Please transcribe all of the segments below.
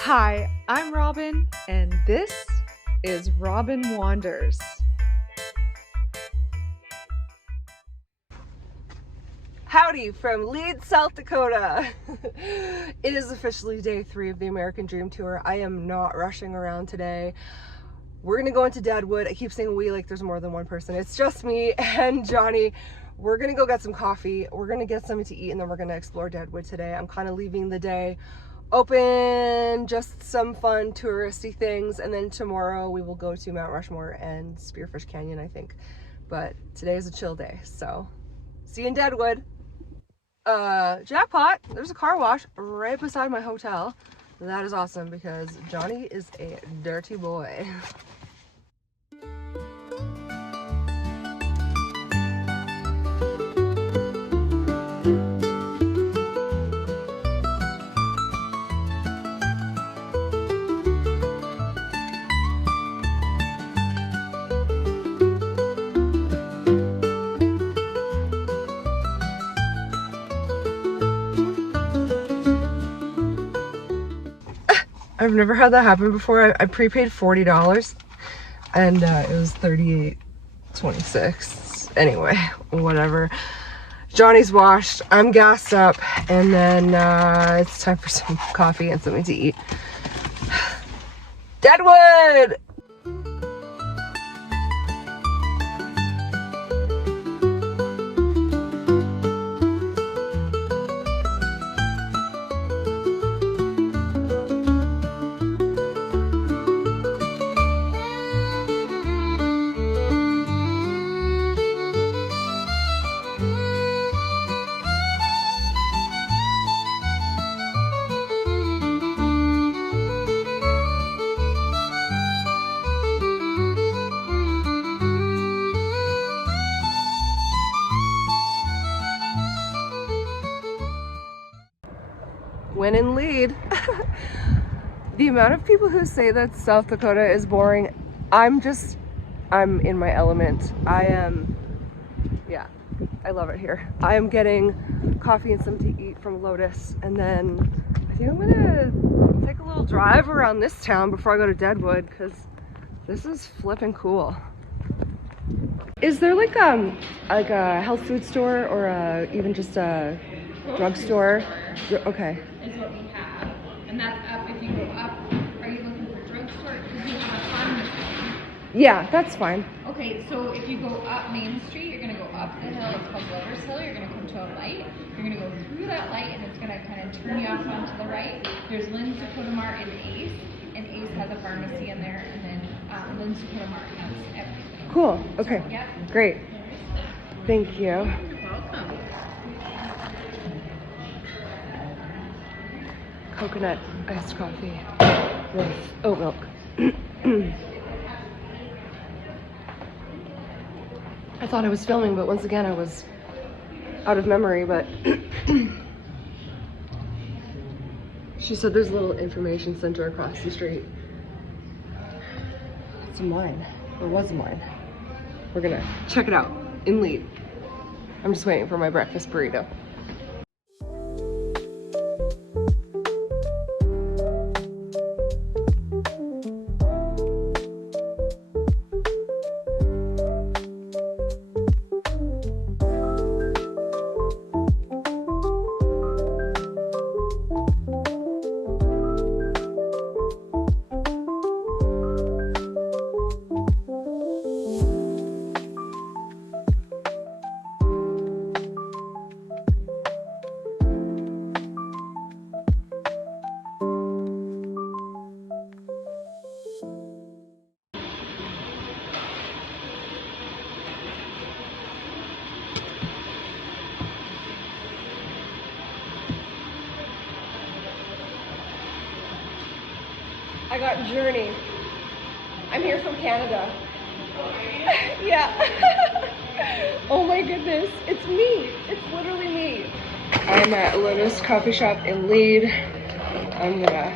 Hi, I'm Robin, and this is Robin Wanders. Howdy from Leeds, South Dakota. It is officially day 3 of the American Dream Tour. I am not rushing around today. We're gonna go into Deadwood. I keep saying we like there's more than one person. It's just me and Johnny. We're gonna go get some coffee. We're gonna get something to eat, and then we're gonna explore Deadwood today. I'm kind of leaving the day open, just some fun touristy things, and then tomorrow we will go to Mount Rushmore and Spearfish Canyon, I think. But today is a chill day, so see you in Deadwood. Jackpot, there's a car wash right beside my hotel. That is awesome because Johnny is a dirty boy. I've never had that happen before. I prepaid $40 and it was $38.26. Anyway, whatever. Johnny's washed, I'm gassed up, and then it's time for some coffee and something to eat. Deadwood! When in lead. The amount of people who say that South Dakota is boring, I'm in my element. Yeah, I love it here. I am getting coffee and something to eat from Lotus, and then I think I'm gonna take a little drive around this town before I go to Deadwood, because this is flipping cool. Is there like a health food store or even just a drugstore? Okay. Is what we have, and that's up. If you go up, are you looking for drugstore? Because we have a pharmacy. Yeah, that's fine. Okay, so if you go up Main Street, you're gonna go up the hill. It's called Lover's Hill. You're gonna come to a light. You're gonna go through that light, and it's gonna kind of turn you off onto the right. There's Lynn's Dakota Mart and Ace has a pharmacy in there, and then Lynn's Dakota Mart has everything. Cool. Okay. Yeah. Great. Thank you. You're welcome. Coconut iced coffee with oat milk. I thought I was filming, but once again I was out of memory, but she said there's a little information center across the street. It's a mine, or was a mine. We're gonna check it out in Lead. I'm just waiting for my breakfast burrito. I got Journey. I'm here from Canada. Yeah. Oh my goodness, it's me. It's literally me. I'm at Lotus Coffee Shop in Lead. I'm gonna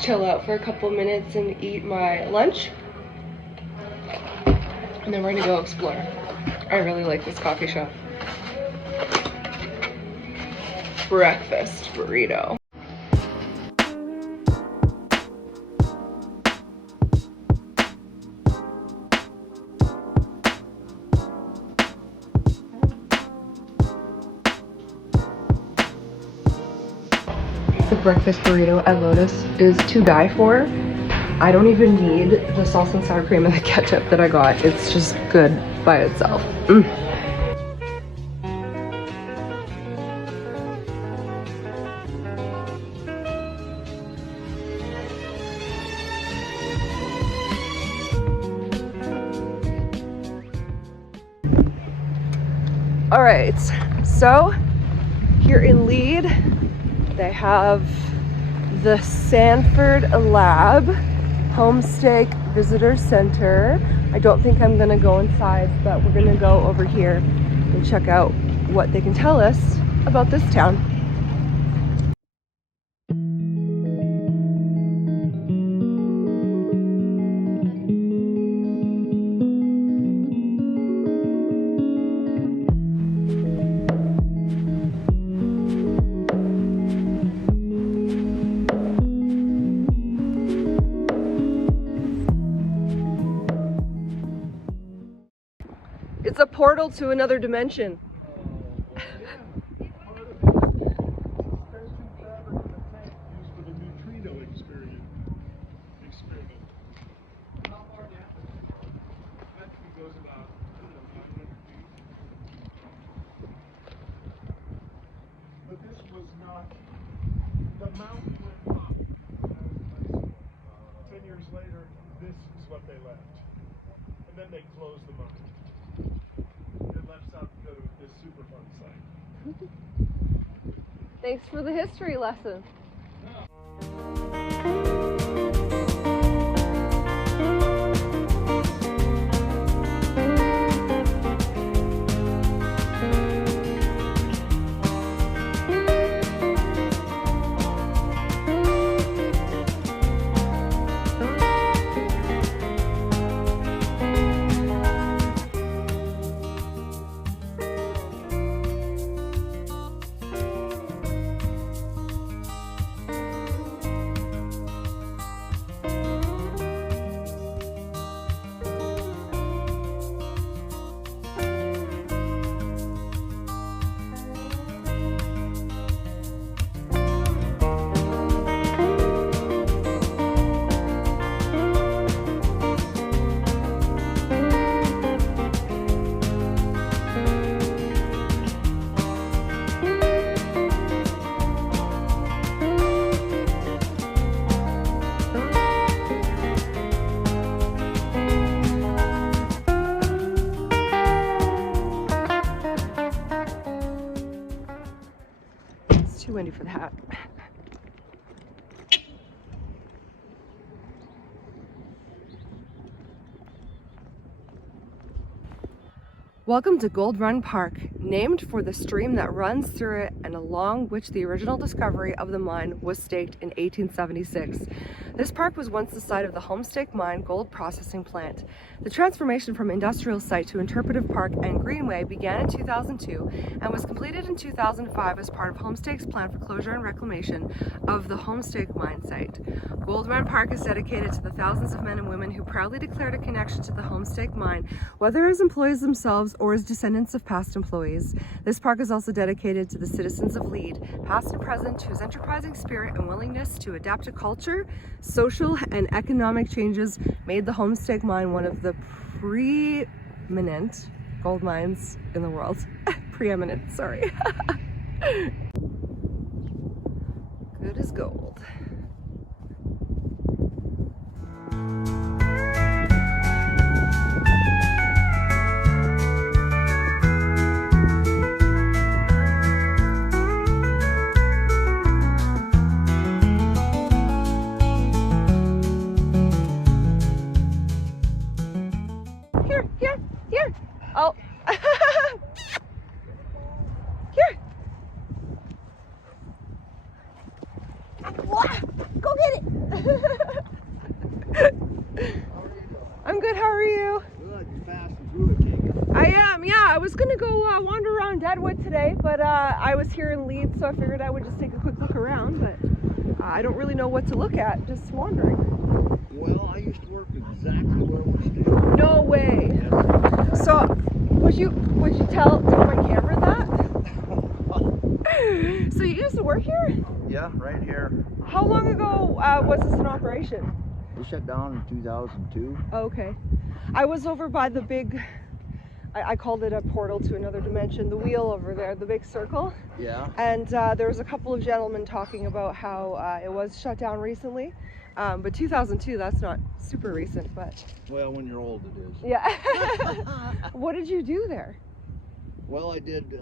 chill out for a couple minutes and eat my lunch. And then we're gonna go explore. I really like this coffee shop. Breakfast burrito. basic breakfast burrito at Lotus is to die for. I don't even need the salsa and sour cream and the ketchup that I got. It's just good by itself. All right, so here in Lead, they have the Sanford Lab Homestake Visitor Center. I don't think I'm gonna go inside, but we're gonna go over here and check out what they can tell us about this town. It's a portal to another dimension. But this was not, the mountain went up. 10 years later, this is what they left. And then they closed the mine. It left south to go to this Superfund site. Thanks for the history lesson. Too windy for the hat. Welcome to Gold Run Park, named for the stream that runs through it and along which the original discovery of the mine was staked in 1876. This park was once the site of the Homestake Mine gold processing plant. The transformation from industrial site to interpretive park and greenway began in 2002 and was completed in 2005 as part of Homestake's plan for closure and reclamation of the Homestake mine site. Gold Run Park is dedicated to the thousands of men and women who proudly declared a connection to the Homestake mine, whether as employees themselves or as descendants of past employees. This park is also dedicated to the citizens of Lead, past and present, whose enterprising spirit and willingness to adapt to culture, social and economic changes made the Homestake mine one of the preeminent gold mines in the world. Preeminent, sorry. Good as gold. Here. Oh. Here. Go get it. I'm good. How are you? Good. You're fast and good, Jacob. I am. Yeah, I was gonna go wander around Deadwood today, but I was here in Leeds, so I figured I would just take a quick look around. But I don't really know what to look at. Just wandering. Well, I used to work exactly where we're standing. No way. Yes. So, would you tell my camera that? So you used to work here? Yeah, right here. How long ago was this in operation? They shut down in 2002. Oh, okay. I was over by the big, I called it a portal to another dimension, the wheel over there, the big circle. Yeah. And there was a couple of gentlemen talking about how it was shut down recently. But 2002, that's not super recent, but. Well, when you're old, it is. Yeah. What did you do there? Well,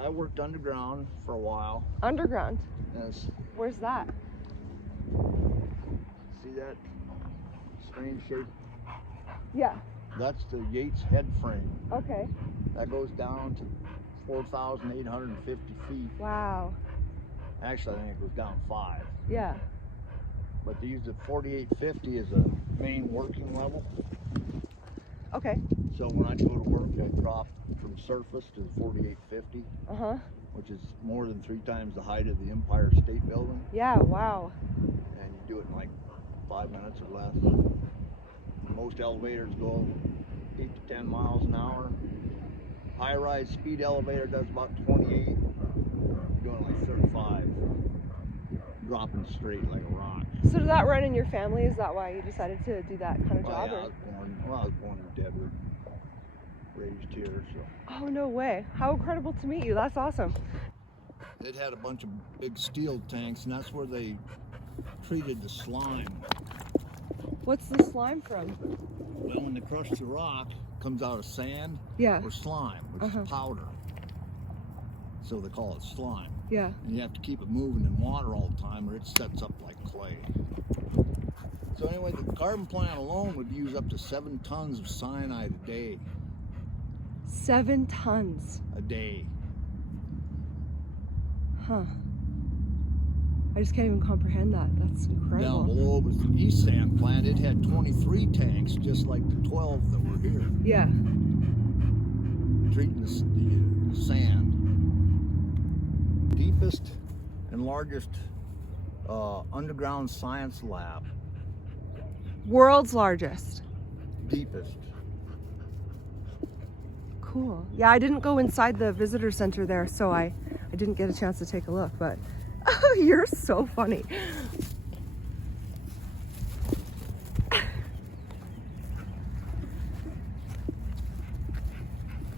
I worked underground for a while. Underground? Yes. Where's that? See that strange shape? Yeah. That's the Yates head frame. Okay. That goes down to 4,850 feet. Wow. Actually, I think it goes down 5. Yeah. But they use the 4850 as a main working level. Okay. So when I go to work, I drop from surface to the 4850, Uh-huh. which is more than 3 times the height of the Empire State Building. Yeah, wow. And you do it in like 5 minutes or less. Most elevators go 8 to 10 miles an hour. High-rise speed elevator does about 28. You're doing like 35. Dropping straight like a rock. So did that run in your family? Is that why you decided to do that kind of Well, job? yeah, or? I was born in Deadwood, raised here, so. Oh, no way. How incredible to meet you. That's awesome. It had a bunch of big steel tanks, and that's where they treated the slime. What's the slime from? Well, when they crush the rock, it comes out of sand Yeah. or slime, which is powder. So they call it slime. Yeah. And you have to keep it moving in water all the time or it sets up like clay. So anyway, the carbon plant alone would use up to 7 tons of cyanide a day. 7 tons. A day. Huh. I just can't even comprehend that. That's incredible. Down below was the East Sand plant. It had 23 tanks, just like the 12 that were here, Yeah. treating the sand. Deepest and largest underground science lab. World's largest. Deepest. Cool. Yeah, I didn't go inside the visitor center there, so I didn't get a chance to take a look, but you're so funny.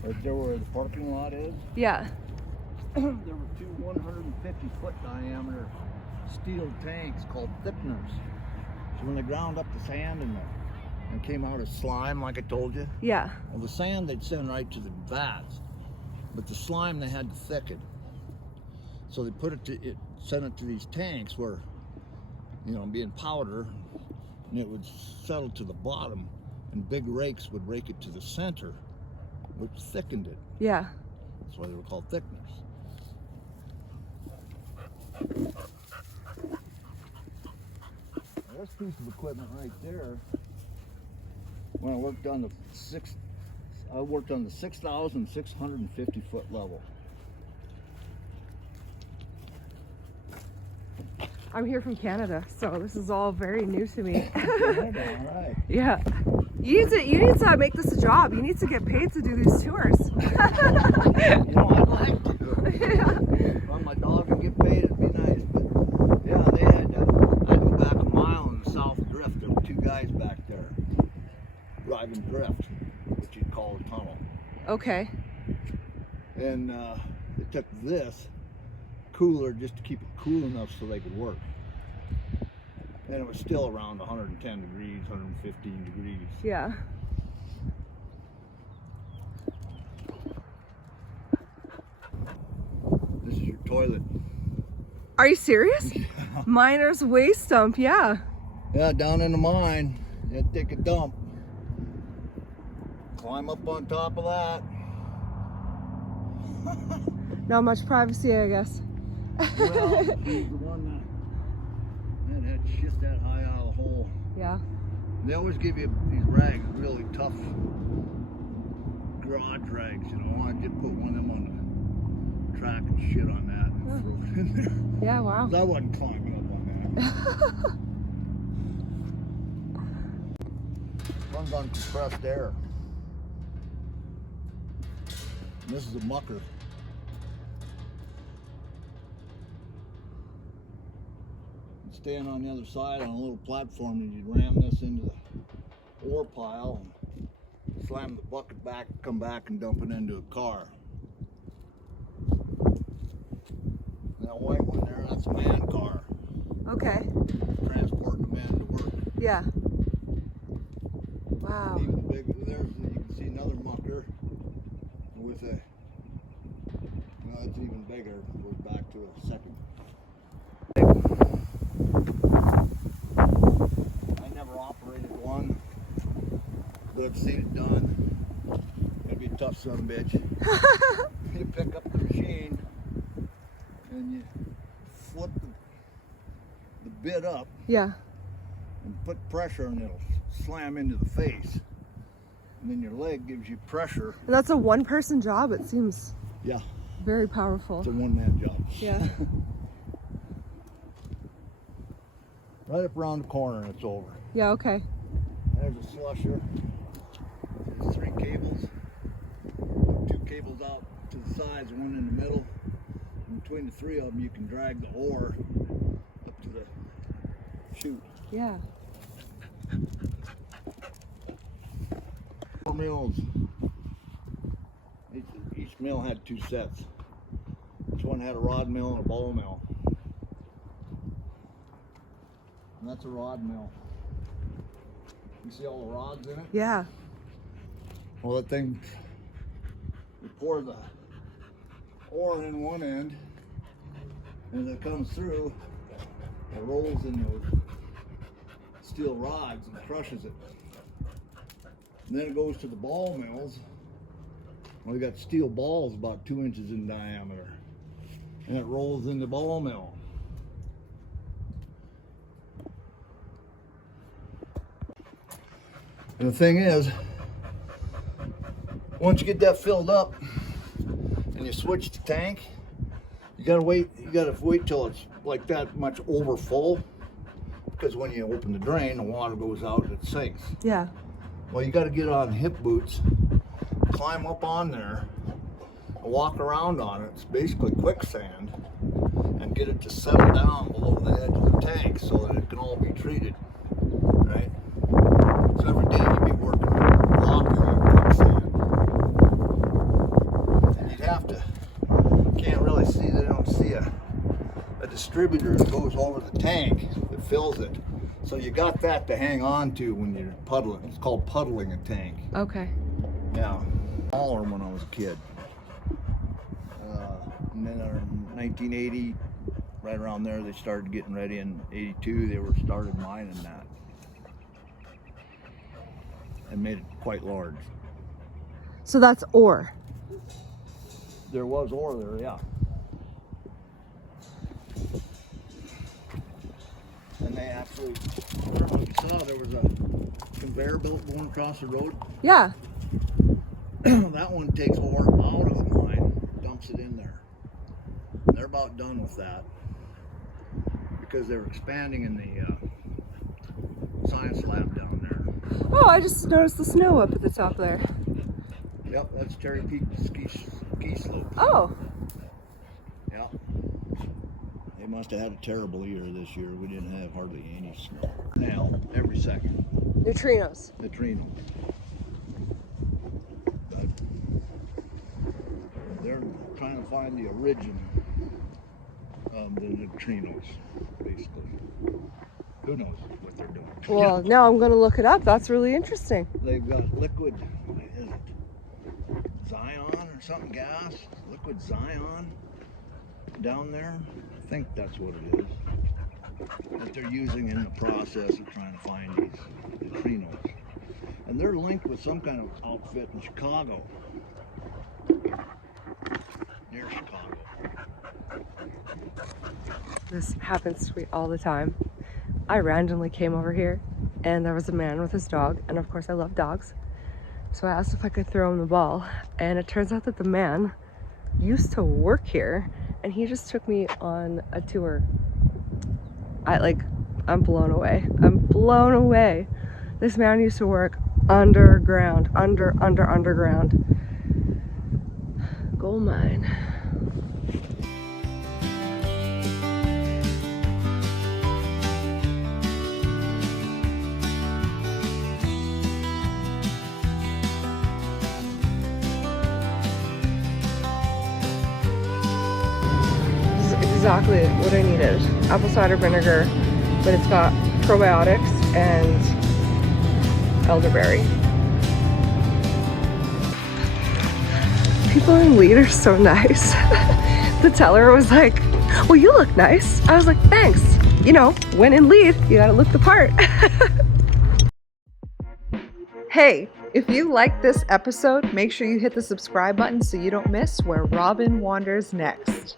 Right there where the parking lot is, Yeah. there were 2 150-foot diameter steel tanks called thickeners. So when they ground up the sand and came out as slime, like I told you, Yeah. well, the sand they'd send right to the vats, but the slime they had to thicken. So they sent it to these tanks where, being powder, and it would settle to the bottom, and big rakes would rake it to the center, which thickened it. Yeah. That's why they were called thickeners. Now, this piece of equipment right there, when I worked on the 6,650 foot level. I'm here from Canada, so this is all very new to me. All right. Yeah. You need to make this a job. You need to get paid to do these tours. I'd like to. Run my dog and get paid, it'd be nice. But yeah, I'd go back a mile in the south drift. There were 2 guys back there driving drift, which you'd call a tunnel. Okay. And it took this cooler just to keep it cool enough so they could work. And it was still around 110 degrees, 115 degrees. Yeah. This is your toilet. Are you serious? Miner's waste dump, yeah. Yeah, down in the mine, you had to take a dump. Climb up on top of that. Not much privacy, I guess. Well, he's the one that had shit that high out of the hole. Yeah. They always give you these rags, really tough garage rags, I just put one of them on the track and shit on that and throw it in there. Yeah, wow. 'Cause I wasn't climbing up on that. Runs on compressed air. And this is a mucker. stand on the other side on a little platform, and you'd ram this into the ore pile, and slam the bucket back, come back and dump it into a car. That white one there, that's a man car. Okay. Transporting the men to work. Yeah. Wow. Even the big, there's, you can see another mucker with a, no, it's even bigger. It goes back to a second. I never operated one, but I've seen it done. It'll be a tough son of a bitch. You pick up the machine and you flip the bit up. Yeah. And put pressure and it'll slam into the face. And then your leg gives you pressure. And that's a one-person job, it seems. Yeah. Very powerful. It's a one-man job. Yeah. Right up around the corner and it's over. Yeah, okay. There's a slusher. There's 3 cables. 2 cables out to the sides, 1 in the middle. And between the 3 of them, you can drag the ore up to the chute. Yeah. 4 mills. Each mill had 2 sets. Each one had a rod mill and a ball mill. And that's a rod mill. You see all the rods in it? Yeah. Well, that thing, you pour the ore in one end, and as it comes through, it rolls in those steel rods and crushes it. And then it goes to the ball mills. Well, we got steel balls about 2 inches in diameter, and it rolls in the ball mill. And the thing is, once you get that filled up and you switch the tank, you gotta wait till it's like that much over full, because when you open the drain, the water goes out and it sinks. Yeah. Well, you gotta get on hip boots, climb up on there, and walk around on it. It's basically quicksand, and get it to settle down below the edge of the tank so that it can all be treated, right? So every day you'd be working blocking in quicksand. And you'd have to, can't really see, they don't see a distributor that goes over the tank that fills it. So you got that to hang on to when you're puddling. It's called puddling a tank. Okay. Yeah. Smaller when I was a kid. And then in 1980, right around there, they started getting ready. In 82, they started mining that. And made it quite large. So that's ore. There was ore there, yeah. And they actually, you saw there was a conveyor belt going across the road. Yeah. That one takes ore out of the mine, dumps it in there. And they're about done with that because they're expanding in the science lab down there. Oh, I just noticed the snow up at the top there. Yep, that's Cherry Peak ski slope. Oh. Yep. They must have had a terrible year this year. We didn't have hardly any snow. Now, every second. Neutrinos. Neutrino. But they're trying to find the origin of the neutrinos, basically. Who knows what they're doing? Well, now I'm going to look it up. That's really interesting. They've got liquid, what is it? Zion or something, gas? Liquid Zion down there? I think that's what it is. That they're using in the process of trying to find these neutrinos. And they're linked with some kind of outfit in Chicago. Near Chicago. This happens to me all the time. I randomly came over here and there was a man with his dog, and of course I love dogs. So I asked if I could throw him the ball, and it turns out that the man used to work here and he just took me on a tour. I'm blown away. I'm blown away. This man used to work underground, underground. Gold mine. exactly what I needed. Apple cider vinegar, but it's got probiotics and elderberry. People in Lead are so nice. The teller was like, well, you look nice. I was like, thanks. You know, when in Lead, you gotta look the part. Hey, if you like this episode, make sure you hit the subscribe button so you don't miss where Robyn wanders next.